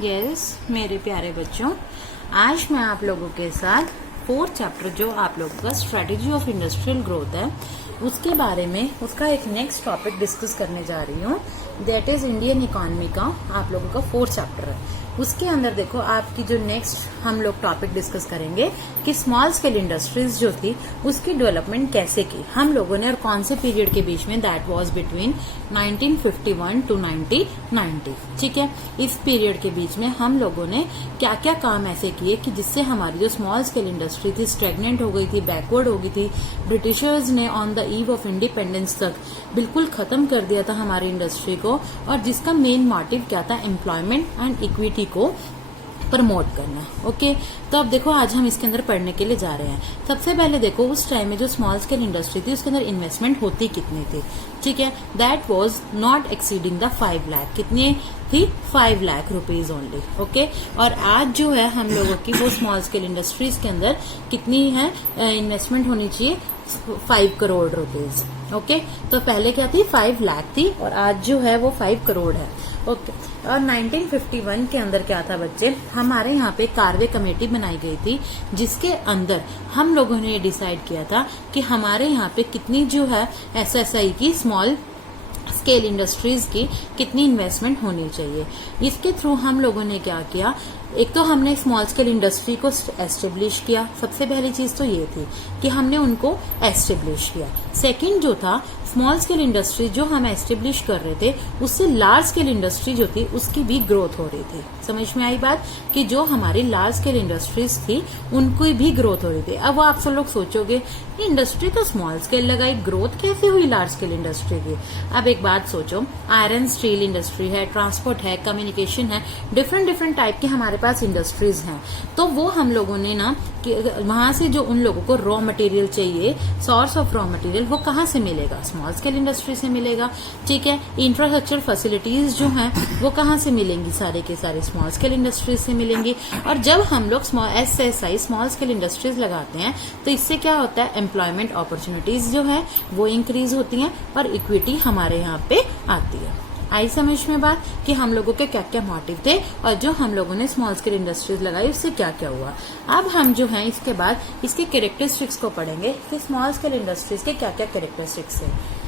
Yes मेरे प्यारे बच्चों, आज मैं आप लोगों के साथ फोर्थ चैप्टर जो आप लोगों का स्ट्रेटेजी ऑफ इंडस्ट्रियल ग्रोथ है उसके बारे में उसका एक नेक्स्ट टॉपिक डिस्कस करने जा रही हूँ। दैट इज इंडियन इकोनॉमी का आप लोगों का फोर्थ चैप्टर है। उसके अंदर देखो आपकी जो नेक्स्ट हम लोग टॉपिक डिस्कस करेंगे कि स्मॉल स्केल इंडस्ट्रीज जो थी उसकी डेवलपमेंट कैसे की हम लोगों ने और कौन से पीरियड के बीच में, दैट वाज बिटवीन 1951 टू 1990। ठीक है, इस पीरियड के बीच में हम लोगों ने क्या क्या काम ऐसे किए कि जिससे हमारी जो स्मॉल स्केल इंडस्ट्री थी स्टेगनेंट हो गई थी, बैकवर्ड हो गई थी। ब्रिटिशर्स ने on the eve of independence तक बिल्कुल खत्म कर दिया था हमारी इंडस्ट्री को, और जिसका मेन मोटिव क्या था, एम्प्लॉयमेंट एंड इक्विटी को प्रमोट करना। ओके, तो अब देखो आज हम इसके अंदर पढ़ने के लिए जा रहे हैं। सबसे पहले देखो उस टाइम में जो स्मॉल स्केल इंडस्ट्री थी उसके अंदर इन्वेस्टमेंट होती कितनी थी। ठीक है, that was not exceeding the 5 lakh. कितनी थी? 5 लाख रुपीज ओनली। ओके, और आज जो है हम लोगों की वो स्मॉल स्केल इंडस्ट्रीज के अंदर कितनी है इन्वेस्टमेंट होनी चाहिए? 5 करोड़ रुपीज। ओके, तो पहले क्या थी? 5 लाख थी और आज जो है वो 5 करोड़ है। ओके, और 1951 के अंदर क्या था बच्चे, हमारे यहाँ पे कार्वे कमेटी बनाई गई थी जिसके अंदर हम लोगों ने ये डिसाइड किया था कि हमारे यहाँ पे कितनी जो है एसएसआई की स्मॉल स्केल इंडस्ट्रीज की कितनी इन्वेस्टमेंट होनी चाहिए। इसके थ्रू हम लोगों ने क्या किया, एक तो हमने स्मॉल स्केल इंडस्ट्री को एस्टेब्लिश किया। सबसे पहली चीज तो ये थी कि हमने उनको एस्टेब्लिश किया। सेकंड जो था, स्मॉल स्केल इंडस्ट्री जो हम एस्टेब्लिश कर रहे थे उससे लार्ज स्केल इंडस्ट्री जो थी उसकी भी ग्रोथ हो रही थी। समझ में आई बात कि जो हमारी लार्ज स्केल इंडस्ट्रीज थी उनकी भी ग्रोथ हो रही थी। अब आप सब लोग सोचोगे इंडस्ट्री तो स्मॉल स्केल लगाई, ग्रोथ कैसे हुई लार्ज स्केल इंडस्ट्री की? अब एक बात सोचो, आयरन स्टील इंडस्ट्री है, ट्रांसपोर्ट है, कम्युनिकेशन है, डिफरेंट टाइप के हमारे पास इंडस्ट्रीज हैं। तो वो हम लोगों ने ना वहां से जो उन लोगों को रॉ मटेरियल चाहिए, सोर्स ऑफ रॉ मटेरियल वो कहाँ से मिलेगा? स्मॉल स्केल इंडस्ट्री से मिलेगा। ठीक है, इंफ्रास्ट्रक्चर फैसिलिटीज जो हैं वो कहाँ से मिलेंगी? सारे के सारे स्मॉल स्केल इंडस्ट्रीज से मिलेंगी। और जब हम लोग एसएसआई स्मॉल स्केल इंडस्ट्रीज लगाते हैं तो इससे क्या होता है, एम्प्लॉयमेंट अपॉर्चुनिटीज जो है वो इंक्रीज होती हैं और इक्विटी हमारे यहाँ पे आती है। आई समझ में बात कि हम लोगों के क्या क्या मोटिव थे और जो हम लोगों ने स्मॉल स्केल इंडस्ट्रीज लगाई उससे क्या क्या हुआ। अब हम जो है इसके बाद इसके कैरेक्टरिस्टिक्स को पढ़ेंगे कि स्मॉल स्केल इंडस्ट्रीज के क्या क्या कैरेक्टरिस्टिक्स है।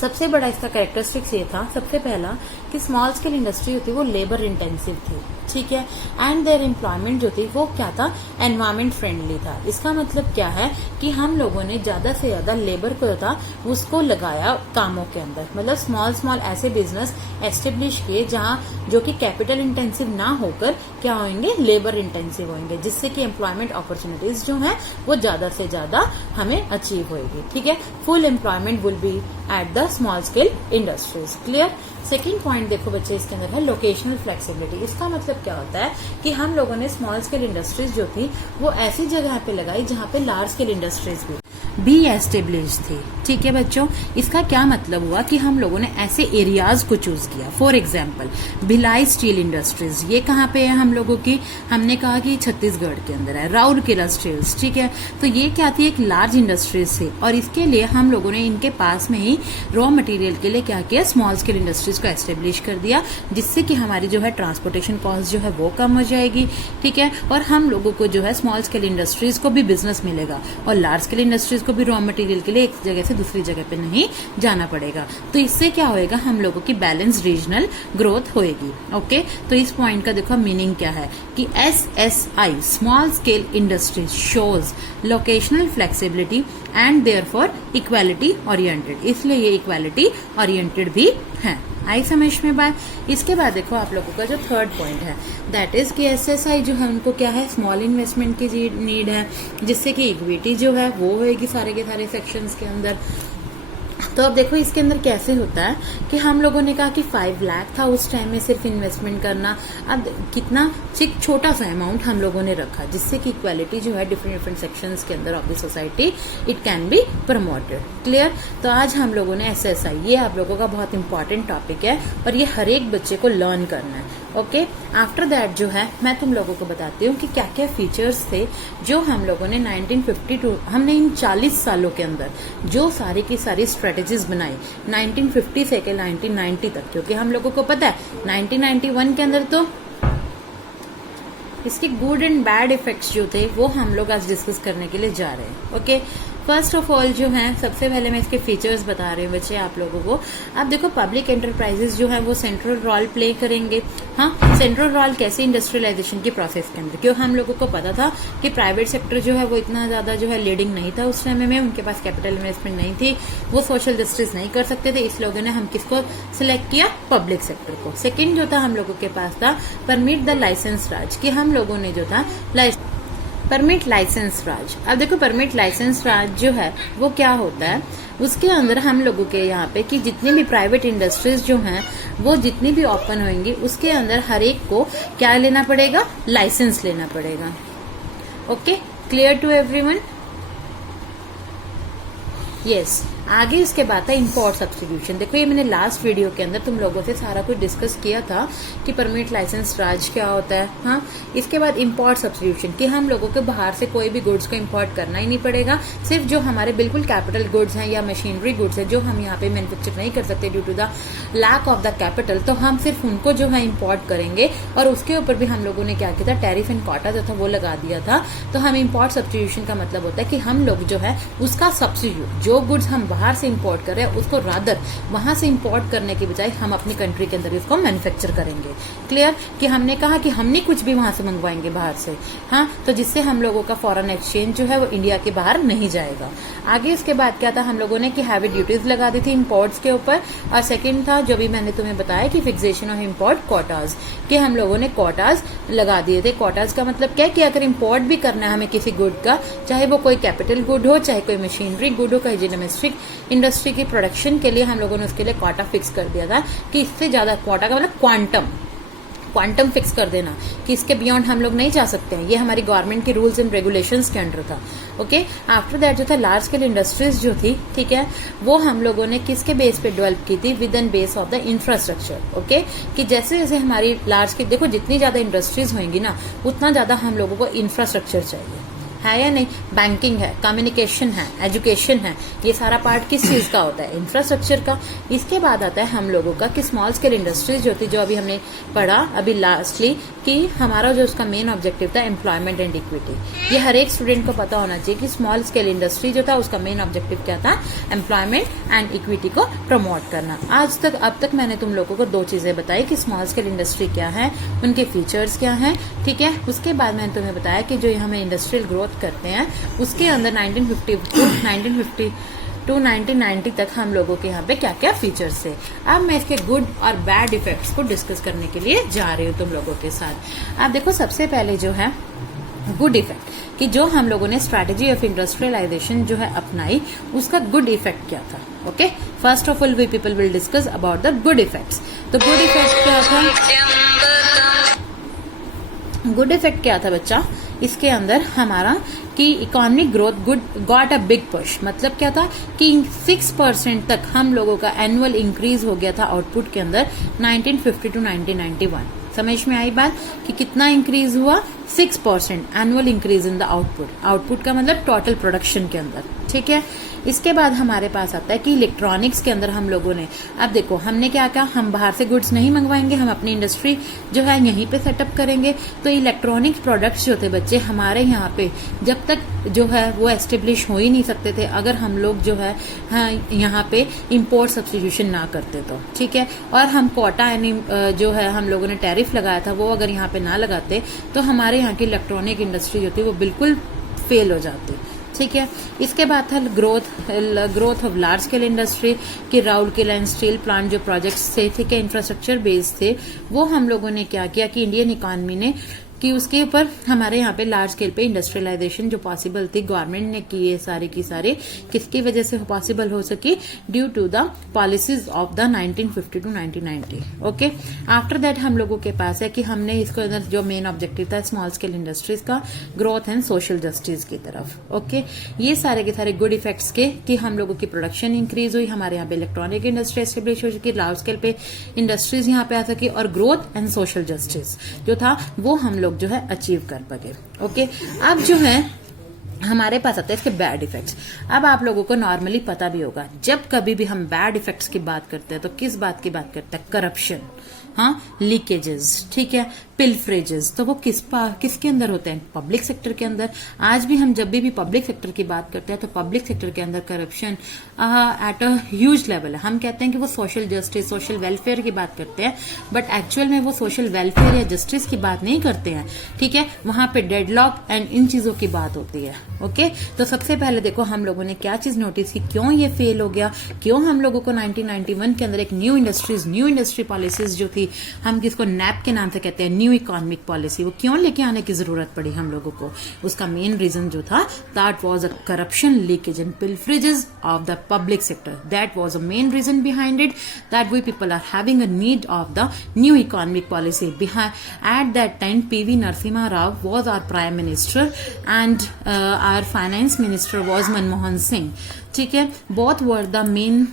सबसे बड़ा इसका कैरेक्टरिस्टिक्स ये था, सबसे पहला कि स्मॉल स्केल इंडस्ट्री होती वो लेबर इंटेंसिव थी। ठीक है, एंड देयर एम्प्लॉयमेंट जो थी वो क्या था, एनवायरमेंट फ्रेंडली था। इसका मतलब क्या है कि हम लोगों ने ज्यादा से ज्यादा लेबर को था उसको लगाया कामों के अंदर। मतलब स्मॉल ऐसे बिजनेस एस्टेब्लिश किए जहां जो कि कैपिटल इंटेंसिव ना होकर क्या होंगे, लेबर इंटेंसिव होंगे, जिससे कि एम्प्लॉयमेंट अपॉर्चुनिटीज जो है वो ज्यादा से ज्यादा हमें अचीव होगी। ठीक है, full employment will be at the small scale industries. Clear? Second point देखो बच्चे इसके अंदर है लोकेशनल फ्लेक्सिबिलिटी। इसका मतलब क्या होता है कि हम लोगों ने स्मॉल स्केल इंडस्ट्रीज जो थी वो ऐसी जगह पे लगाई जहां पे लार्ज स्केल इंडस्ट्रीज भी एस्टेब्लिश थी। ठीक है बच्चों, इसका क्या मतलब हुआ कि हम लोगों ने ऐसे एरियाज को चूज किया। For example Bhilai steel industries, ये कहाँ पे है हम लोगों की? हमने कहा कि छत्तीसगढ़ के अंदर है। राउरकेला स्टील्स, ठीक है, तो ये क्या थी, एक लार्ज इंडस्ट्रीज थी और इसके लिए हम लोगों ने इनके पास में ही रॉ मटेरियल के लिए क्या किया, स्मॉल स्केल इंडस्ट्रीज को एस्टेब्लिश कर दिया, जिससे कि हमारी जो है ट्रांसपोर्टेशन कॉस्ट जो है वो कम हो जाएगी। ठीक है, और हम लोगों को जो है स्मॉल स्केल इंडस्ट्रीज को भी बिजनेस मिलेगा और लार्ज स्केल इंडस्ट्रीज को भी रॉ मटेरियल के लिए एक जगह से दूसरी जगह पे नहीं जाना पड़ेगा। तो इससे क्या होएगा, हम लोगों की बैलेंस रीजनल ग्रोथ होएगी। ओके, तो इस पॉइंट का देखो मीनिंग क्या है कि SSI small scale industries shows locational flexibility and therefore equality oriented. इसलिए ये इक्वालिटी ओरिएंटेड भी है। आई समझ में बात? इसके बाद देखो आप लोगों का जो थर्ड पॉइंट है दैट इज कि एसएसआई जो है उनको क्या है, स्मॉल इन्वेस्टमेंट की नीड है, जिससे कि इक्विटी जो है वो होएगी सारे के सारे सेक्शंस के अंदर। तो अब देखो इसके अंदर कैसे होता है कि हम लोगों ने कहा कि 5 लाख था उस टाइम में सिर्फ इन्वेस्टमेंट करना। अब कितना छोटा सा अमाउंट हम लोगों ने रखा जिससे कि इक्वालिटी जो है डिफरेंट सेक्शंस के अंदर of the society it can be promoted. Clear? तो आज हम लोगों ने एसएसआई, ये आप लोगों का बहुत इंपॉर्टेंट टॉपिक है और ये हर एक बच्चे को लर्न करना है। ओके, आफ्टर दैट जो है मैं तुम लोगों को बताती हूँ कि क्या क्या फीचर्स थे जो हम लोगों ने 1952 हमने इन 40 सालों के अंदर जो सारी की सारी स्ट्रेटेजीज बनाई 1950 से 1990 तक, क्योंकि हम लोगों को पता है 1991 के अंदर तो इसके गुड एंड बैड इफेक्ट्स जो थे वो हम लोग आज डिस्कस करने के लिए जा रहे हैं। ओके, फर्स्ट ऑफ ऑल जो है सबसे पहले मैं इसके फीचर्स बता रही हूँ बच्चे आप लोगों को। अब देखो पब्लिक एंटरप्राइजेस जो है वो सेंट्रल रोल प्ले करेंगे। हाँ, सेंट्रल रोल कैसे इंडस्ट्रियलाइजेशन की प्रोसेस के अंदर, क्यों हम लोगों को पता था कि प्राइवेट सेक्टर जो है वो इतना ज्यादा जो है लीडिंग नहीं था उस समय में, उनके पास कैपिटल इन्वेस्टमेंट नहीं थी, वो सोशल जस्टिस नहीं कर सकते थे, इस लोगों ने हम किसको सिलेक्ट किया, पब्लिक सेक्टर को। सेकेंड जो था हम लोगों के पास था परमिट द लाइसेंस राज, कि हम लोगों ने जो था परमिट लाइसेंस राज। अब देखो परमिट लाइसेंस राज जो है वो क्या होता है, उसके अंदर हम लोगों के यहाँ पे कि जितनी भी प्राइवेट इंडस्ट्रीज जो हैं वो जितनी भी ओपन होंगी उसके अंदर हर एक को क्या लेना पड़ेगा, लाइसेंस लेना पड़ेगा। Okay, clear to everyone? Yes. आगे इसके बाद था इंपोर्ट सब्स्टिट्यूशन। देखो ये मैंने लास्ट वीडियो के अंदर तुम लोगों से सारा कुछ डिस्कस किया था कि परमिट लाइसेंस राज क्या होता है। हाँ, इसके बाद इंपोर्ट सब्स्टिट्यूशन, कि हम लोगों को बाहर से कोई भी गुड्स को इंपोर्ट करना ही नहीं पड़ेगा, सिर्फ जो हमारे बिल्कुल कैपिटल गुड्स हैं या मशीनरी गुड्स है जो हम यहाँ पे मैन्युफैक्चर नहीं कर सकते due to the lack of the capital, तो हम सिर्फ उनको जो है इंपोर्ट करेंगे। और उसके ऊपर भी हम लोगों ने क्या किया था, टैरिफ एंड कोटा जो था वो लगा दिया था। तो हम इंपोर्ट सब्स्टिट्यूशन का मतलब होता है कि हम लोग जो है उसका सब्स्टिट्यूट, जो गुड्स हम बाहर से इंपोर्ट कर रहे हैं उसको रादर वहां से इंपोर्ट करने के बजाय हम अपनी कंट्री के अंदर इसको मैन्युफैक्चर करेंगे। क्लियर? कि हमने कहा कि हम नहीं कुछ भी वहां से मंगवाएंगे बाहर से। हाँ, तो जिससे हम लोगों का फॉरेन एक्सचेंज जो है वो इंडिया के बाहर नहीं जाएगा। आगे इसके बाद क्या था, हम लोगों ने कि हैवी ड्यूटीज लगा दी थी इंपोर्ट्स के ऊपर। और सेकंड था जो भी मैंने तुम्हें बताया कि फिक्सेशन ऑफ इंपोर्ट कोटाज, कि हम लोगों ने कोटाज लगा दिए थे। कोटाज का मतलब क्या, कि अगर इंपोर्ट भी करना है हमें किसी गुड का, चाहे वो कोई कैपिटल गुड हो, चाहे कोई मशीनरी गुड हो, कहीं डोमेस्टिक इंडस्ट्री की प्रोडक्शन के लिए हम लोगों ने उसके लिए क्वाटा फिक्स कर दिया था कि इससे ज्यादा, क्वाटा का मतलब क्वांटम फिक्स कर देना कि इसके बियॉन्ड हम लोग नहीं जा सकते हैं। ये हमारी गवर्नमेंट के रूल्स एंड रेगुलेशंस के अंडर था। ओके, आफ्टर दैट जो था लार्ज स्केल इंडस्ट्रीज जो थी, ठीक है, वो हम लोगों ने किसके बेस पे डेवलप की थी, with an base of the infrastructure. Okay, कि जैसे जैसे हमारी लार्ज की, देखो जितनी ज्यादा इंडस्ट्रीज होंगी ना उतना ज्यादा हम लोगों को इंफ्रास्ट्रक्चर चाहिए, है या नहीं? बैंकिंग है, कम्युनिकेशन है, एजुकेशन है, ये सारा पार्ट किस चीज का होता है, इंफ्रास्ट्रक्चर का। इसके बाद आता है हम लोगों का कि स्मॉल स्केल इंडस्ट्रीज जो थी, जो अभी हमने पढ़ा अभी लास्टली, कि हमारा जो उसका मेन ऑब्जेक्टिव था एम्प्लॉयमेंट एंड इक्विटी। ये हर एक स्टूडेंट को पता होना चाहिए कि स्मॉल स्केल इंडस्ट्री जो था उसका मेन ऑब्जेक्टिव क्या था, एम्प्लॉयमेंट एंड इक्विटी को प्रमोट करना। अब तक मैंने तुम लोगों को दो चीजें बताई कि स्मॉल स्केल इंडस्ट्री क्या है, उनके फीचर्स क्या है, ठीक है। उसके बाद मैंने तुम्हें बताया कि जो हमें इंडस्ट्रियल ग्रोथ करते हैं उसके अंदर 1950 टू 1990 तक हम लोगों के यहाँ पे क्या क्या फीचर्स थे। अब मैं इसके गुड और बैड इफेक्ट्स को डिस्कस करने के लिए जा रही हूँ तुम लोगों के साथ। अब देखो सबसे पहले जो है गुड इफेक्ट, कि जो हम लोगों ने स्ट्रैटेजी ऑफ इंडस्ट्रियलाइजेशन जो है अपनाई, उसका गुड इफेक्ट क्या था। Okay, first of all we people will discuss about the good effects. तो गुड इफेक्ट क्या था, गुड इफेक्ट क्या था बच्चा, इसके अंदर हमारा कि economic growth got a big push. मतलब क्या था कि 6% तक हम लोगों का एनुअल इंक्रीज हो गया था आउटपुट के अंदर 1950 टू 1991। समझ में आई बात कि कितना इंक्रीज हुआ, 6% annual increase in the output का मतलब टोटल प्रोडक्शन के अंदर, ठीक है। इसके बाद हमारे पास आता है कि इलेक्ट्रॉनिक्स के अंदर हम लोगों ने, अब देखो हमने क्या कहा, हम बाहर से गुड्स नहीं मंगवाएंगे, हम अपनी इंडस्ट्री जो है यहीं पे सेटअप करेंगे। तो इलेक्ट्रॉनिक्स प्रोडक्ट्स जो थे बच्चे हमारे यहाँ पे जब तक जो है वो एस्टेब्लिश हो ही नहीं सकते थे अगर हम लोग जो है यहाँ पे इंपोर्ट सब्स्टिट्यूशन ना करते तो, ठीक है। और हम कोटा जो है हम लोगों ने टैरिफ लगाया था वो अगर यहाँ पे ना लगाते तो हमारे यहाँ की इलेक्ट्रॉनिक इंडस्ट्री जो थी वो बिल्कुल फेल हो जाती, ठीक है। इसके बाद था growth of large scale industry, कि राउरकेला एंड स्टील प्लांट जो प्रोजेक्ट्स थे, ठीक है, इंफ्रास्ट्रक्चर बेस्ड थे, वो हम लोगों ने क्या किया कि इंडियन इकोनॉमी ने कि उसके ऊपर हमारे यहाँ पे लार्ज स्केल पे इंडस्ट्रियलाइजेशन जो पॉसिबल थी गवर्नमेंट ने की, ये सारी की सारी किसकी वजह से पॉसिबल हो सकी, due to the policies of the 1950 to 1990। Okay, after that हम लोगों के पास है कि हमने इसको अंदर जो मेन ऑब्जेक्टिव था स्मॉल स्केल इंडस्ट्रीज का ग्रोथ एंड सोशल जस्टिस की तरफ। ओके, ये सारे के सारे गुड इफेक्ट्स के कि हम लोगों की प्रोडक्शन इंक्रीज हुई, हमारे यहाँ पे इलेक्ट्रॉनिक इंडस्ट्री एस्टेब्लिश हो चुकी, लार्ज स्केल पे इंडस्ट्रीज यहाँ पे आ सकी, और ग्रोथ एंड सोशल जस्टिस जो था वो हम लोग जो है अचीव कर पाए। ओके, अब जो है हमारे पास आते हैं इसके बैड इफेक्ट्स। अब आप लोगों को नॉर्मली पता भी होगा जब कभी भी हम बैड इफेक्ट्स की बात करते हैं तो किस बात की बात करते हैं, करप्शन। हाँ, लीकेजेस, ठीक है, पिलफ्रेजेस, तो वो किसके अंदर होते हैं? पब्लिक सेक्टर के अंदर। आज भी हम जब भी पब्लिक सेक्टर की बात करते हैं तो पब्लिक सेक्टर के अंदर corruption at a huge level है। हम कहते हैं कि वो सोशल जस्टिस, सोशल वेलफेयर की बात करते हैं, बट एक्चुअल में वो सोशल वेलफेयर या जस्टिस की बात नहीं करते हैं, ठीक है। वहां पे डेडलॉक एंड इन चीजों की बात होती है। ओके, तो सबसे पहले देखो हम लोगों ने क्या चीज नोटिस की, क्यों ये फेल हो गया, क्यों हम लोगों को 1991 के अंदर एक न्यू इंडस्ट्री पॉलिसीज जो थी, हम जिसको नैप के नाम से कहते हैं, न्यू इकोनॉमिक पॉलिसी, वो क्यों लेके आने की जरूरत पड़ी हम लोगों को? उसका मेन रीजन जो था, that was a corruption, leakage and pilferages of the public sector. That was a main reason behind it, that we people are having a need of the new economic policy. At that time, P.V. Narasimha Rao was our prime minister and our finance minister was Manmohan Singh. ठीक है, both were the main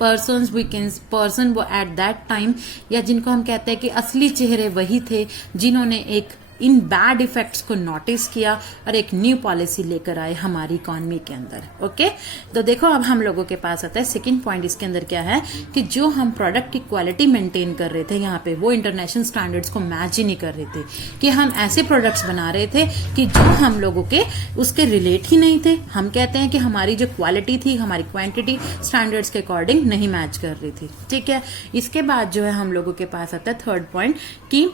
person वो at that time, या जिनको हम कहते हैं कि असली चेहरे वही थे जिन्होंने एक इन बैड इफेक्ट्स को नोटिस किया और एक न्यू पॉलिसी लेकर आए हमारी इकोनॉमी के अंदर। ओके, तो देखो अब हम लोगों के पास आता है सेकंड पॉइंट। इसके अंदर क्या है कि जो हम प्रोडक्ट की क्वालिटी मेंटेन कर रहे थे यहाँ पे, वो इंटरनेशनल स्टैंडर्ड्स को मैच ही नहीं कर रहे थे, कि हम ऐसे प्रोडक्ट्स बना रहे थे कि जो हम लोगों के उसके रिलेट ही नहीं थे। हम कहते हैं कि हमारी जो क्वालिटी थी, हमारी क्वांटिटी स्टैंडर्ड्स के अकॉर्डिंग नहीं मैच कर रही थी, ठीक है। इसके बाद जो है हम लोगों के पास आता है थर्ड पॉइंट, कि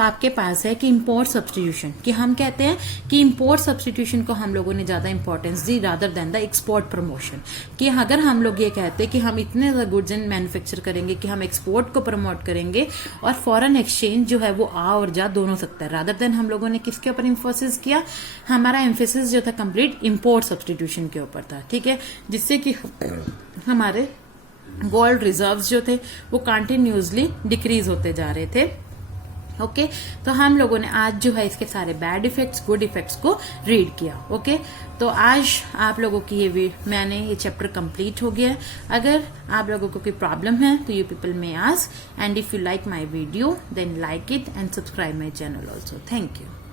आपके पास है कि इम्पोर्ट सब्स्टिट्यूशन, कि हम कहते हैं कि इम्पोर्ट सब्स्टिट्यूशन को हम लोगों ने ज्यादा importance the rather than the export promotion. कि अगर हम लोग ये कहते हैं कि हम इतने ज्यादा गुड्स एंड मैन्युफैक्चर करेंगे कि हम एक्सपोर्ट को प्रमोट करेंगे और फॉरेन एक्सचेंज जो है वो आ और जा दोनों सकता है, रादर देन हम लोगों ने किसके ऊपर एम्फोसिस किया? हमारा एम्फोसिस जो था कंप्लीट इम्पोर्ट सब्स्टिट्यूशन के ऊपर था, ठीक है, जिससे कि हमारे गोल्ड रिजर्व्स जो थे वो कंटिन्यूसली डिक्रीज होते जा रहे थे। ओके, तो हम लोगों ने आज जो है इसके सारे बैड इफेक्ट्स, गुड इफेक्ट्स को रीड किया। ओके, तो आज आप लोगों की ये चैप्टर कंप्लीट हो गया है। अगर आप लोगों को कोई प्रॉब्लम है तो you people may ask, and if you like my video then like it and subscribe my channel also. Thank you.